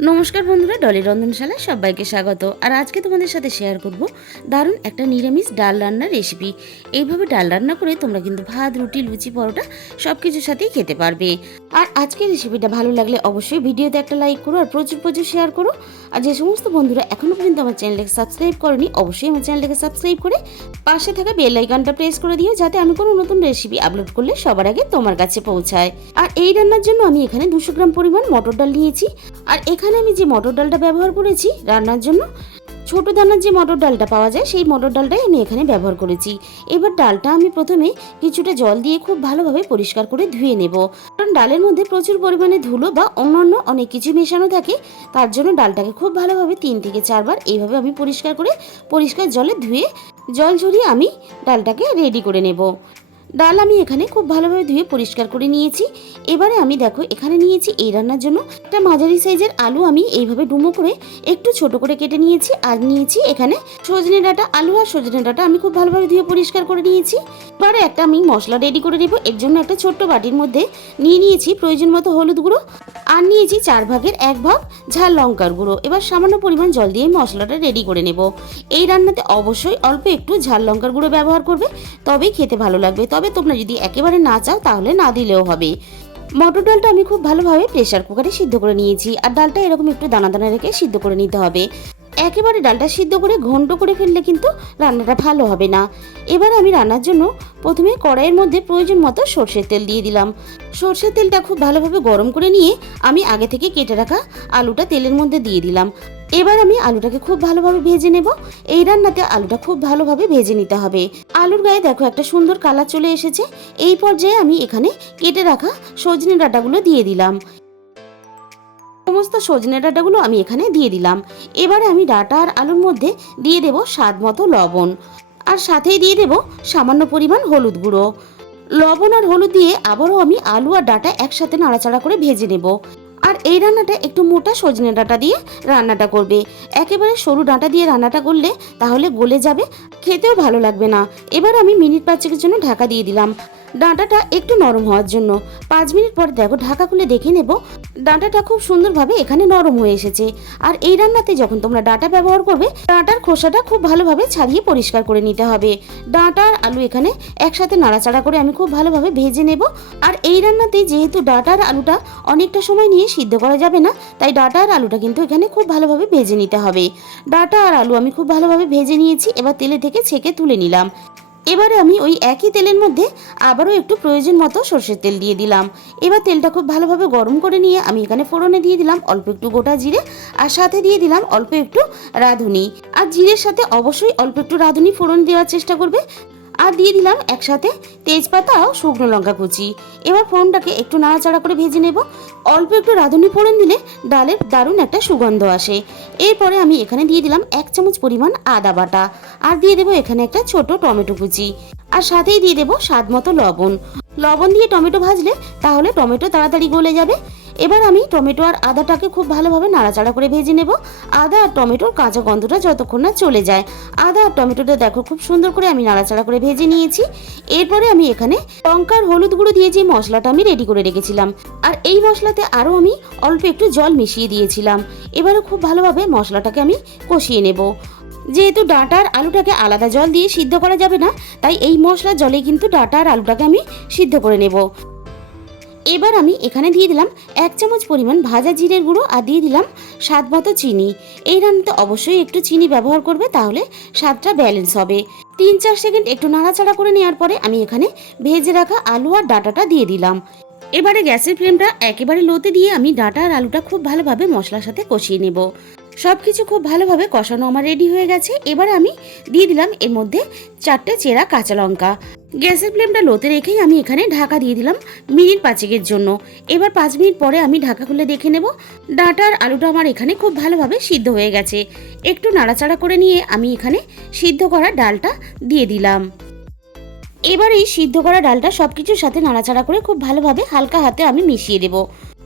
নমস্কার বন্ধুরা, ডলি রন্ধনশালায় সবাইকে স্বাগত। আর আজকে তোমাদের সাথে শেয়ার করব দারুণ একটা নিরামিষ ডাল রান্নার রেসিপি এইভাবে ডাল রান্না করে তোমরা কিন্তু ভাত, রুটি, লুচি, পরোটা সব কিছুর সাথেই খেতে পারবে। আর আজকের রেসিপিটা ভালো লাগলে অবশ্যই ভিডিওতে একটা লাইক করো আর প্রচুর প্রচুর শেয়ার করো। আর যে সমস্ত বন্ধুরা এখনও পর্যন্ত আমার চ্যানেলকে সাবস্ক্রাইব করনি, অবশ্যই আমার চ্যানেলটাকে সাবস্ক্রাইব করে পাশে থাকা বেল আইকনটা প্রেস করে দিও, যাতে আমি কোনো নতুন রেসিপি আপলোড করলে সবার আগে তোমার কাছে পৌঁছায়। আর এই রান্নার জন্য আমি এখানে দুশো গ্রাম পরিমাণ মটর ডাল নিয়েছি। আর এখানে আমি যে মটর ডালটা ব্যবহার করেছি রান্নার জন্য, ছোট দানার যে মটর ডালটা পাওয়া যায়, সেই মটর ডালটাই আমি এখানে ব্যবহার করেছি। এবার ডালটা আমি প্রথমে কিছুটা জল দিয়ে খুব ভালোভাবে পরিষ্কার করে ধুয়ে নেব। কারণ ডালের মধ্যে প্রচুর পরিমাণে ধুলো বা অন্যান্য অনেক কিছু মেশানো থাকে, তার জন্য ডালটাকে খুব ভালোভাবে তিন থেকে চারবার এইভাবে আমি পরিষ্কার করে পরিষ্কার জলে ধুয়ে জল ঝরিয়ে আমি ডালটাকে রেডি করে নেব। ডাল আমি এখানে খুব ভালোভাবে ধুয়ে পরিষ্কার করে নিয়েছি। এবারে আমি দেখো, এখানে নিয়েছি এই রান্নার জন্য একটা মাঝারি সাইজের আলু আমি এইভাবে ডুমো করে একটু ছোট করে কেটে নিয়েছি আর নিয়েছি এখানে সজনে ডাঁটা আলু আর সজনে ডাঁটা আমি খুব ভালোভাবে ধুয়ে পরিষ্কার করে নিয়েছি। এবারে একটা আমি মশলা রেডি করে নেব। এর জন্য একটা ছোট্ট বাটির মধ্যে নিয়ে নিয়েছি প্রয়োজন মতো হলুদ গুঁড়ো আর নিয়েছি চার ভাগের এক ভাগ ঝাল লঙ্কার গুঁড়ো। এবার সামান্য পরিমাণ জল দিয়ে মশলাটা রেডি করে নেব। এই রান্নাতে অবশ্যই অল্প একটু ঝাল লঙ্কার গুঁড়ো ব্যবহার করবে, তবেই খেতে ভালো লাগবে। তবে তোমরা যদি একেবারে না চাও, তাহলে না দিলেও হবে। মটর ডালটা আমি খুব ভালোভাবে প্রেশার কুকারে সিদ্ধ করে নিয়েছি। আর ডালটা এরকম একটু দানা দানা রেখে সিদ্ধ করে নিতে হবে। একেবারে ডালটা সিদ্ধ করে ঘন্ট করে ফেললে কিন্তু রান্নাটা ভালো হবে না। এবার আমি রান্নার জন্য প্রথমে কড়াইয়ের মধ্যে প্রয়োজন মতো সর্ষের তেল দিয়ে দিলাম। সর্ষের তেলটা খুব ভালোভাবে গরম করে নিয়ে আমি আগে থেকে কেটে রাখা আলুটা তেলের মধ্যে দিয়ে দিলাম। এবার আমি আলুটাকে খুব ভালোভাবে ভেজে নেব। এই রান্নাতে আলুটা খুব ভালোভাবে ভেজে নিতে হবে। আলুর গায়ে দেখো একটা সুন্দর কালার চলে এসেছে। এই পর্যায়ে আমি এখানে কেটে রাখা সজনে ডাঁটাগুলো দিয়ে দিলাম। সমস্ত সজনে ডাঁটাগুলো আমি এখানে দিয়ে দিলাম। এবারে আমি ডাঁটা আর আলুর মধ্যে দিয়ে দেব স্বাদ মতো লবণ। আর সাথেই দিয়ে দেব সামান্য পরিমাণ হলুদ গুঁড়ো। লবণ আর হলুদ দিয়ে আবারও আমি আলু আর ডাঁটা একসাথে নাড়াচাড়া করে ভেজে নেব। এই রান্নাটা একটু মোটা সজনে ডাঁটা দিয়ে রান্নাটা করবে। একেবারে সরু ডাঁটা দিয়ে রান্নাটা করলে তাহলে গলে যাবে, খেতেও ভালো লাগবে না। এবার আমি মিনিট পাঁচেকের জন্য ঢাকা দিয়ে দিলাম। ডাঁটাটা একটু নরম হওয়ার জন্য। পাঁচ মিনিট পর দেখো ঢাকা খুলে দেখে নেব ডাঁটাটা খুব সুন্দরভাবে এখানে নরম হয়ে এসেছে। আর এই রান্নাতে যখন তোমরা ডাঁটা ব্যবহার করবে, ডাঁটার খোসাটা খুব ভালোভাবে ছাড়িয়ে পরিষ্কার করে নিতে হবে। ডাঁটা আর আলু এখানে একসাথে নাড়াচাড়া করে আমি খুব ভালোভাবে ভেজে নেব। আর এই রান্নাতে যেহেতু ডাঁটার আলুটা অনেকটা সময় নিয়ে সিদ্ধ করা যাবে না, তাই ডাঁটা আর আলুটা কিন্তু এখানে খুব ভালোভাবে ভেজে নিতে হবে। ডাঁটা আর আলু আমি খুব ভালোভাবে ভেজে নিয়েছি, এবার তেলে থেকে ছেঁকে তুলে নিলাম। এবারে আমি ওই একই তেলের মধ্যে আবারও একটু প্রয়োজন মতো সর্ষের তেল দিয়ে দিলাম। এবার তেলটা খুব ভালোভাবে গরম করে নিয়ে আমি এখানে ফোড়নে দিয়ে দিলাম অল্প একটু গোটা জিরে আর সাথে দিয়ে দিলাম অল্প একটু রাঁধুনি। আর জিরের সাথে অবশ্যই অল্প একটু রাঁধুনি ফোড়ন দেওয়ার চেষ্টা করবে আর দিয়ে দিলাম একসাথে তেজপাতা ও শুকনো লঙ্কা কুচি। এবার ফোড়নটাকে একটু নাড়াচাড়া করে ভেজে নেব। অল্প একটু রাঁধুনি ফোড়ন দিলে ডালের দারুণ একটা সুগন্ধ আসে। এরপরে আমি এখানে দিয়ে দিলাম এক চামচ পরিমাণ আদা বাটা। আর দিয়ে দেবো এখানে একটা ছোট টমেটো কুচি। আর সাথেই দিয়ে দেবো স্বাদ মতো লবণ। লবণ দিয়ে টমেটো ভাজলে তাহলে টমেটো তাড়াতাড়ি গলে যাবে। এবার আমি টমেটো আর আদাটাকে খুব ভালোভাবে নাড়াচাড়া করে ভেজে নেব। আদা আর টমেটোর কাঁচা গন্ধটা যতক্ষণ না চলে যায়। আদা আর টমেটোটা দেখো খুব সুন্দর করে আমি নাড়াচাড়া করে ভেজে নিয়েছি। এরপরে আমি এখানে লঙ্কার হলুদ গুঁড়ো দিয়ে যে মশলাটা আমি রেডি করে রেখেছিলাম। আর এই মশলাতে আরও আমি অল্প একটু জল মিশিয়ে দিয়েছিলাম। এবারে খুব ভালোভাবে মশলাটাকে আমি কষিয়ে নেব। যেহেতু ডাঁটা আর আলুটাকে আলাদা জল দিয়ে সিদ্ধ করা যাবে না, তাই এই মশলার জলে কিন্তু ডাঁটা আর আলুটাকে আমি সিদ্ধ করে নেব। এবার আমি এখানে দিয়ে দিলাম এক চামচ পরিমাণ ভাজা জিরের গুঁড়ো আর দিয়ে দিলাম স্বাদ মতো চিনি। এই রান্নাতে অবশ্যই একটু চিনি ব্যবহার করবে, তাহলে স্বাদটা ব্যালেন্স হবে। তিন চার সেকেন্ড একটু নাড়াচাড়া করে নেওয়ার পরে আমি এখানে ভেজে রাখা আলু আর ডাটাটা দিয়ে দিলাম। এবারে গ্যাসের ফ্লেমটা একেবারে লোতে দিয়ে আমি ডাটা আর আলুটা খুব ভালোভাবে মশলার সাথে কষিয়ে নেব। সব কিছু খুব ভালোভাবে কষানো আমার রেডি হয়ে গেছে। এবার আমি দিয়ে দিলাম এর মধ্যে চারটে চেরা কাঁচা লঙ্কা। গ্যাসের ফ্লেমটা লোতে রেখেই আমি এখানে ঢাকা দিয়ে দিলাম মিনিট পাঁচেকের জন্য। এবার পাঁচ মিনিট পরে আমি ঢাকা খুলে দেখে নেব। ডাঁটা আর আলুটা আমার এখানে খুব ভালোভাবে সিদ্ধ হয়ে গেছে। একটু নাড়াচাড়া করে নিয়ে আমি এখানে সিদ্ধ করা ডালটা দিয়ে দিলাম। এবার এই সিদ্ধ করা ডালটা সব কিছুর সাথে নাড়াচাড়া করে খুব ভালোভাবে হালকা হাতে আমি মিশিয়ে দেবো।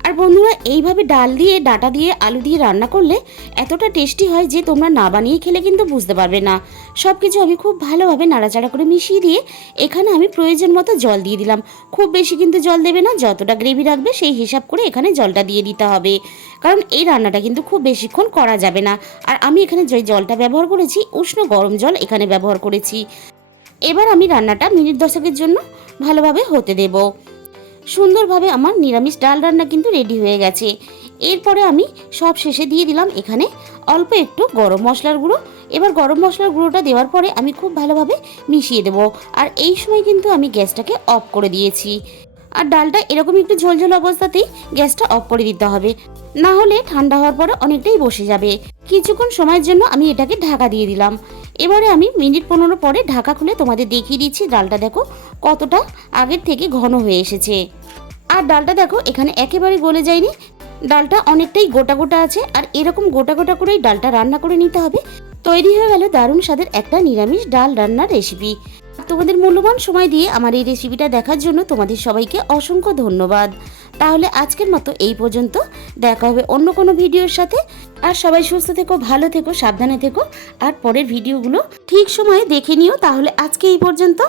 আর বন্ধুরা, এইভাবে ডাল দিয়ে, ডাটা দিয়ে, আলু দিয়ে রান্না করলে এতটা টেস্টি হয় যে তোমরা না বানিয়ে খেলে কিন্তু বুঝতে পারবে না। সব কিছু আমি খুব ভালোভাবে নাড়াচাড়া করে মিশিয়ে দিয়ে এখানে আমি প্রয়োজন মতো জল দিয়ে দিলাম। খুব বেশি কিন্তু জল দেবে না, যতটা গ্রেভি রাখবে সেই হিসাব করে এখানে জলটা দিয়ে দিতে হবে। কারণ এই রান্নাটা কিন্তু খুব বেশিক্ষণ করা যাবে না। আর আমি এখানে যে জলটা ব্যবহার করেছি, উষ্ণ গরম জল এখানে ব্যবহার করেছি। এবার আমি রান্নাটা মিনিট দশকের জন্য ভালোভাবে হতে দেব। সুন্দরভাবে আমার নিরামিষ ডাল রান্না কিন্তু রেডি হয়ে গেছে। এরপরে আমি সব শেষে দিয়ে দিলাম এখানে অল্প একটু গরম মশলার গুঁড়ো। এবার গরম মশলার গুঁড়োটা দেওয়ার পরে আমি খুব ভালোভাবে মিশিয়ে দেবো। আর এই সময় কিন্তু আমি গ্যাসটাকে অফ করে দিয়েছি। আর ডালটা এরকম একটু ঝোলঝোল অবস্থাতেই গ্যাসটা অফ করে দিতে হবে। না হলে ঠান্ডা হওয়ার পরে অনেকটাই বসে যাবে। কিছুক্ষণ সময়ের জন্য আমি এটাকে ঢাকা দিয়ে দিলাম। এবারে আমি মিনিট পনেরো পরে ঢাকা খুলে তোমাদের দেখিয়ে দিচ্ছি ডালটা দেখো কতটা আগের থেকে ঘন হয়ে এসেছে। আর ডালটা দেখো, এখানে একেবারে গলে যায়নি। ডালটা অনেকটাই গোটা গোটা আছে আর এরকম গোটা গোটা করেই ডালটা রান্না করে নিতে হবে। তৈরি হয়ে গেল দারুণ স্বাদের একটা নিরামিষ ডাল রান্নার রেসিপি তোমাদের মূল্যবান সময় দিয়ে আমার এই রেসিপিটা দেখার জন্য তোমাদের সবাইকে অসংখ্য ধন্যবাদ। তাহলে আজকের মতো এই পর্যন্ত। দেখা হবে অন্য কোনো ভিডিওর সাথে। আর সবাই সুস্থ থেকো, ভালো থেকো, সাবধানে থেকো। আর পরের ভিডিওগুলো ঠিক সময়ে দেখে নিও। তাহলে আজকে এই পর্যন্ত।